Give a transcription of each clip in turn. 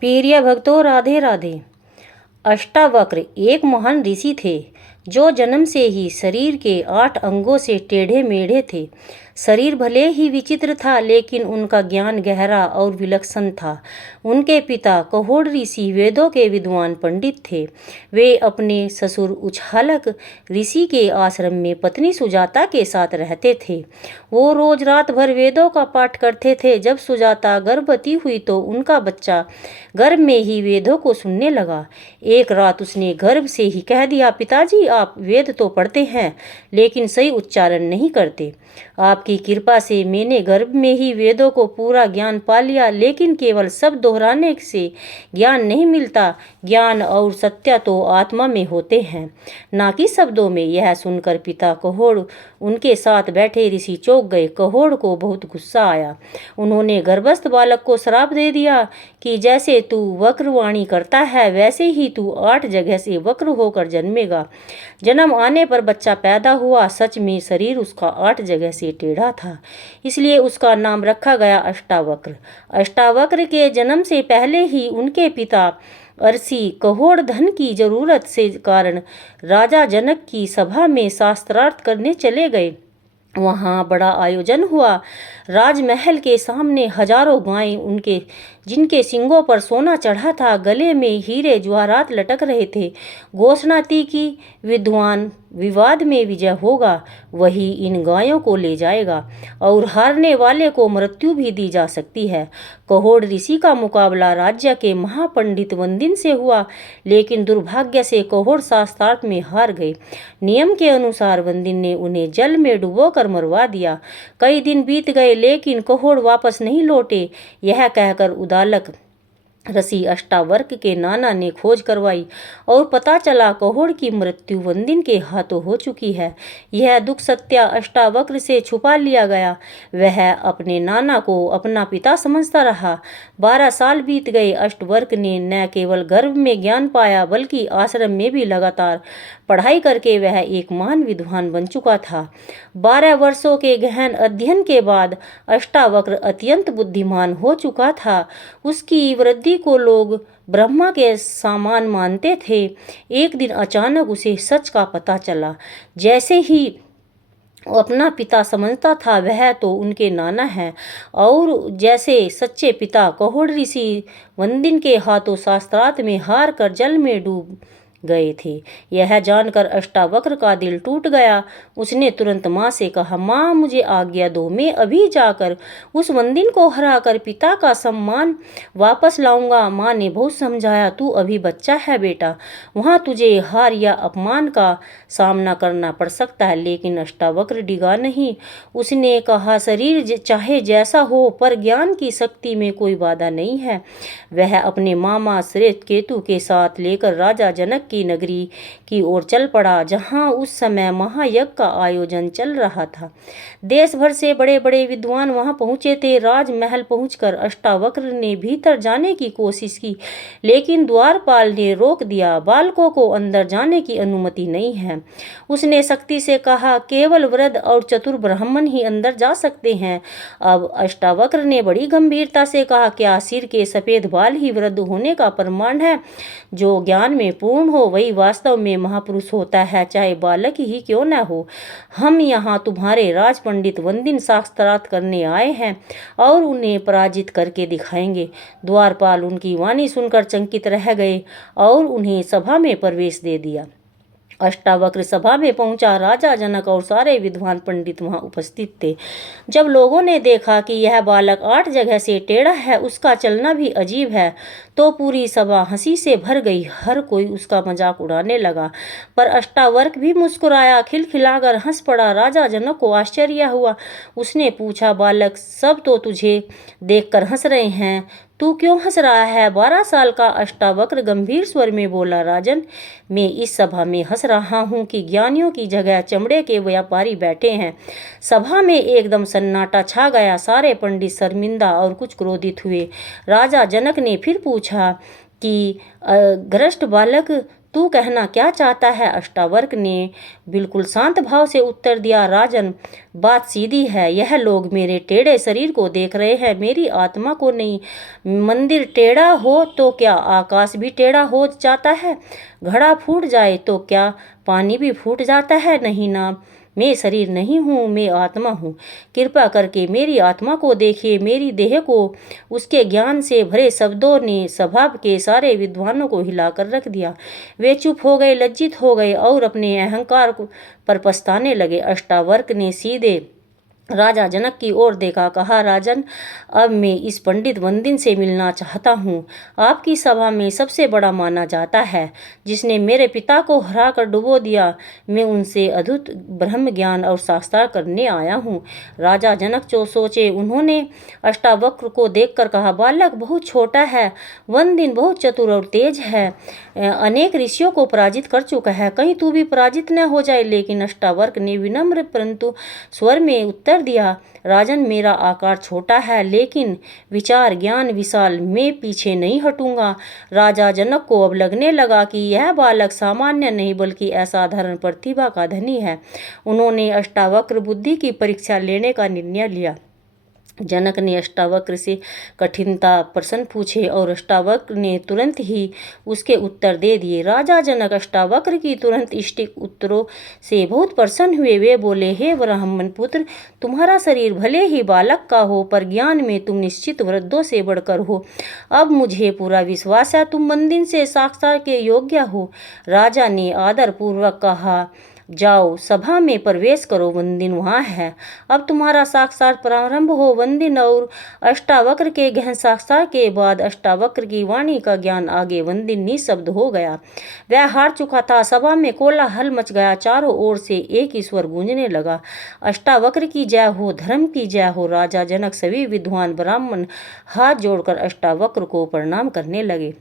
प्रिय भक्तों, राधे राधे। अष्टावक्र एक महान ऋषि थे जो जन्म से ही शरीर के 8 अंगों से टेढ़े मेढ़े थे। शरीर भले ही विचित्र था, लेकिन उनका ज्ञान गहरा और विलक्षण था। उनके पिता कहोड़ ऋषि वेदों के विद्वान पंडित थे। वे अपने ससुर उच्छालक ऋषि के आश्रम में पत्नी सुजाता के साथ रहते थे। वो रोज रात भर वेदों का पाठ करते थे। जब सुजाता गर्भवती हुई तो उनका बच्चा गर्भ में ही वेदों को सुनने लगा। एक रात उसने गर्भ से ही कह दिया, पिताजी आप वेद तो पढ़ते हैं लेकिन सही उच्चारण नहीं करते। आपकी कृपा से मैंने गर्भ में ही वेदों को पूरा ज्ञान पा लिया, लेकिन केवल शब्द दोहराने से ज्ञान नहीं मिलता। ज्ञान और सत्य तो आत्मा में होते हैं, ना कि शब्दों में। यह सुनकर पिता कहोड़ उनके साथ बैठे ऋषि चौंक गए। कहोड़ को बहुत गुस्सा आया। उन्होंने गर्भस्थ बालक को श्राप दे दिया कि जैसे तू वक्रवाणी करता है वैसे ही तू 8 जगह से वक्र होकर जन्मेगा। जन्म आने पर बच्चा पैदा हुआ। सच में शरीर उसका 8 जगह से टेढ़ा था, इसलिए उसका नाम रखा गया अष्टावक्र। अष्टावक्र के जन्म से पहले ही उनके पिता अर्षि कहोड़ धन की जरूरत से कारण राजा जनक की सभा में शास्त्रार्थ करने चले गए। वहाँ बड़ा आयोजन हुआ। राजमहल के सामने हजारों गायें उनके जिनके सींगों पर सोना चढ़ा था, गले में हीरे जवाहरात लटक रहे थे। घोषणा थी कि विद्वान विवाद में विजय होगा वही इन गायों को ले जाएगा और हारने वाले को मृत्यु भी दी जा सकती है। कहोड़ ऋषि का मुकाबला राज्य के महापंडित वंदिन से हुआ, लेकिन दुर्भाग्य से कहोड़ शास्त्रार्थ में हार गए। नियम के अनुसार वंदिन ने उन्हें जल में डुबोकर मरवा दिया। कई दिन बीत गए लेकिन कहोड़ वापस नहीं लौटे। यह कहकर उदालक ऋषि अष्टावक्र के नाना ने खोज करवाई और पता चला कहोड़ की मृत्यु वंदिन के हाथों हो चुकी है। यह दुख सत्य अष्टावक्र से छुपा लिया गया। वह अपने नाना को अपना पिता समझता रहा। 12 साल बीत गए। अष्टावक्र ने न केवल गर्भ में ज्ञान पाया बल्कि आश्रम में भी लगातार पढ़ाई करके वह एक महान विद्वान बन चुका था। 12 वर्षों के गहन अध्ययन के बाद अष्टावक्र अत्यंत बुद्धिमान हो चुका था। उसकी वृद्धि को लोग ब्रह्मा के समान मानते थे। एक दिन अचानक उसे सच का पता चला। जैसे ही अपना पिता समझता था वह तो उनके नाना है, और जैसे सच्चे पिता कहोड़ ऋषि वंदिन के हाथों शास्त्रार्थ में हार कर जल में डूब गए थे। यह जानकर अष्टावक्र का दिल टूट गया। उसने तुरंत माँ से कहा, माँ मुझे आज्ञा दो, मैं अभी जाकर उस वंदिन को हराकर पिता का सम्मान वापस लाऊंगा। माँ ने बहुत समझाया, तू अभी बच्चा है बेटा, वहाँ तुझे हार या अपमान का सामना करना पड़ सकता है। लेकिन अष्टावक्र डिगा नहीं। उसने कहा, शरीर चाहे जैसा हो पर ज्ञान की शक्ति में कोई बाधा नहीं है। वह अपने मामा श्वेत केतु के साथ लेकर राजा जनक की नगरी की ओर चल पड़ा, जहां उस समय महायज्ञ का आयोजन चल रहा था। देश भर से बड़े बड़े विद्वान वहां पहुंचे थे। राजमहल पहुंचकर अष्टावक्र ने भीतर जाने की कोशिश की, लेकिन द्वारपाल ने रोक दिया। बालकों को अंदर जाने की अनुमति नहीं है। उसने सख्ती से कहा, केवल वृद्ध और चतुर ब्राह्मण ही अंदर जा सकते हैं। अब अष्टावक्र ने बड़ी गंभीरता से कहा, क्या सिर के सफेद बाल ही वृद्ध होने का प्रमाण है? जो ज्ञान में पूर्ण हो वही वास्तव में महापुरुष होता है, चाहे बालक ही क्यों न हो। हम यहाँ तुम्हारे राज पंडित वंदिन शास्त्रार्थ करने आए हैं और उन्हें पराजित करके दिखाएंगे। द्वारपाल उनकी वाणी सुनकर चकित रह गए और उन्हें सभा में प्रवेश दे दिया। अष्टावक्र सभा में पहुंचा। राजा जनक और सारे विद्वान पंडित वहां उपस्थित थे। जब लोगों ने देखा कि यह बालक 8 जगह से टेढ़ा है, उसका चलना भी अजीब है, तो पूरी सभा हंसी से भर गई। हर कोई उसका मजाक उड़ाने लगा, पर अष्टावक्र भी मुस्कुराया, खिलखिलाकर हंस पड़ा। राजा जनक को आश्चर्य हुआ। उसने पूछा, बालक सब तो तुझे देखकर हंस रहे हैं, तू क्यों हंस रहा है? 12 साल का अष्टावक्र गंभीर स्वर में बोला, राजन मैं इस सभा में हंस रहा हूँ कि ज्ञानियों की जगह चमड़े के व्यापारी बैठे हैं। सभा में एकदम सन्नाटा छा गया। सारे पंडित शर्मिंदा और कुछ क्रोधित हुए। राजा जनक ने फिर पूछा कि ग्रस्त बालक तू कहना क्या चाहता है? अष्टावक्र ने बिल्कुल शांत भाव से उत्तर दिया, राजन, बात सीधी है। यह लोग मेरे टेढ़े शरीर को देख रहे हैं, मेरी आत्मा को नहीं। मंदिर टेढ़ा हो तो क्या आकाश भी टेढ़ा हो जाता है? घड़ा फूट जाए तो क्या पानी भी फूट जाता है? नहीं ना। मैं शरीर नहीं हूँ, मैं आत्मा हूँ। कृपा करके मेरी आत्मा को देखिए। मेरी देह को उसके ज्ञान से भरे शब्दों ने सभा के सारे विद्वानों को हिलाकर रख दिया। वे चुप हो गए, लज्जित हो गए और अपने अहंकार पर पछताने लगे। अष्टावक्र ने सीधे राजा जनक की ओर देखा, कहा, राजन, अब मैं इस पंडित वंदिन से मिलना चाहता हूँ। आपकी सभा में सबसे बड़ा माना जाता है, जिसने मेरे पिता को हराकर डुबो दिया। मैं उनसे अद्भुत ब्रह्म ज्ञान और साक्षात्कार करने आया हूँ। राजा जनक जो सोचे, उन्होंने अष्टावक्र को देखकर कहा, बालक बहुत छोटा है, वंदिन बहुत चतुर और तेज है, अनेक ऋषियों को पराजित कर चुका है, कहीं तू भी पराजित न हो जाए। लेकिन अष्टावक्र ने विनम्र परंतु स्वर में उत्तर दिया, राजन, मेरा आकार छोटा है लेकिन विचार ज्ञान विशाल, मैं पीछे नहीं हटूंगा। राजा जनक को अब लगने लगा कि यह बालक सामान्य नहीं बल्कि असाधारण प्रतिभा का धनी है। उन्होंने अष्टावक्र बुद्धि की परीक्षा लेने का निर्णय लिया। जनक ने अष्टावक्र से कठिनता प्रश्न पूछे और अष्टावक्र ने तुरंत ही उसके उत्तर दे दिए। राजा जनक अष्टावक्र की तुरंत इष्टिक उत्तरों से बहुत प्रसन्न हुए। वे बोले, हे ब्राह्मण पुत्र, तुम्हारा शरीर भले ही बालक का हो पर ज्ञान में तुम निश्चित वृद्धों से बढ़कर हो। अब मुझे पूरा विश्वास है तुम मंदिर से साक्षात के योग्य हो। राजा ने आदर पूर्वक कहा, जाओ सभा में प्रवेश करो, वंदिन वहाँ है। अब तुम्हारा साक्षात प्रारंभ हो। वंदिन और अष्टावक्र के गहन साक्षात के बाद अष्टावक्र की वाणी का ज्ञान आगे वंदिन निःशब्द हो गया। वह हार चुका था। सभा में कोलाहल मच गया। चारों ओर से एक ही स्वर गूंजने लगा, अष्टावक्र की जय हो, धर्म की जय हो। राजा जनक सभी विद्वान ब्राह्मण हाथ जोड़कर अष्टावक्र को प्रणाम करने लगे।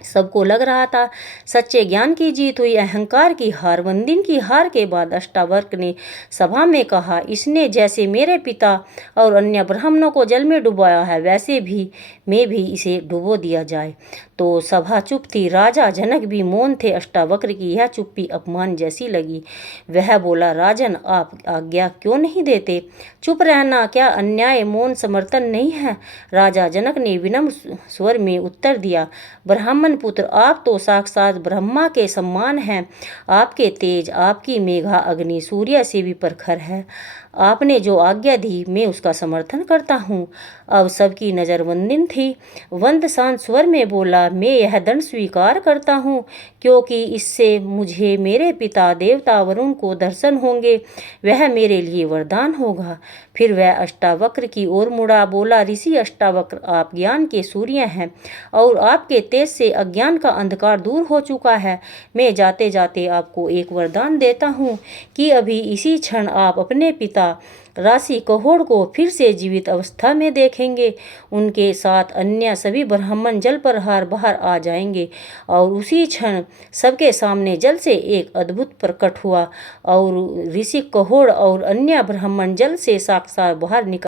सबको लग रहा था सच्चे ज्ञान की जीत हुई, अहंकार की हार। वंदिन की हार के बाद अष्टावक्र ने सभा में कहा, इसने जैसे मेरे पिता और अन्य ब्राह्मणों को जल में डुबाया है, वैसे भी मैं भी इसे डुबो दिया जाए। तो सभा चुप थी। राजा जनक भी मौन थे। अष्टावक्र की यह चुप्पी अपमान जैसी लगी। वह बोला, राजन, आप आज्ञा क्यों नहीं देते? चुप रहना क्या अन्याय, मौन समर्थन नहीं है? राजा जनक ने विनम्र स्वर में उत्तर दिया, ब्राह्मण पुत्र, आप तो साक्षात ब्रह्मा के समान हैं। आपके तेज, आपकी मेघा अग्नि सूर्य से भी प्रखर है। आपने जो आज्ञा दी मैं उसका समर्थन करता हूँ। अब सबकी नज़र वंदिन थी। वंद शांत स्वर में बोला, मैं यह दंड स्वीकार करता हूँ क्योंकि इससे मुझे मेरे पिता देवता वरुण को दर्शन होंगे। वह मेरे लिए वरदान होगा। फिर वह अष्टावक्र की ओर मुड़ा, बोला, ऋषि अष्टावक्र, आप ज्ञान के सूर्य हैं और आपके तेज से अज्ञान का अंधकार दूर हो चुका है। मैं जाते जाते आपको एक वरदान देता हूँ कि अभी इसी क्षण आप अपने पिता राशि कहोड़ को फिर से जीवित अवस्था में देखेंगे। उनके साथ अन्य सभी ब्राह्मण जल पर हार बाहर आ जाएंगे और उसी क्षण सबके सामने जल से एक अद्भुत प्रकट हुआ और ऋषि कहोड़ और अन्य ब्राह्मण जल से साक्षात बाहर निकल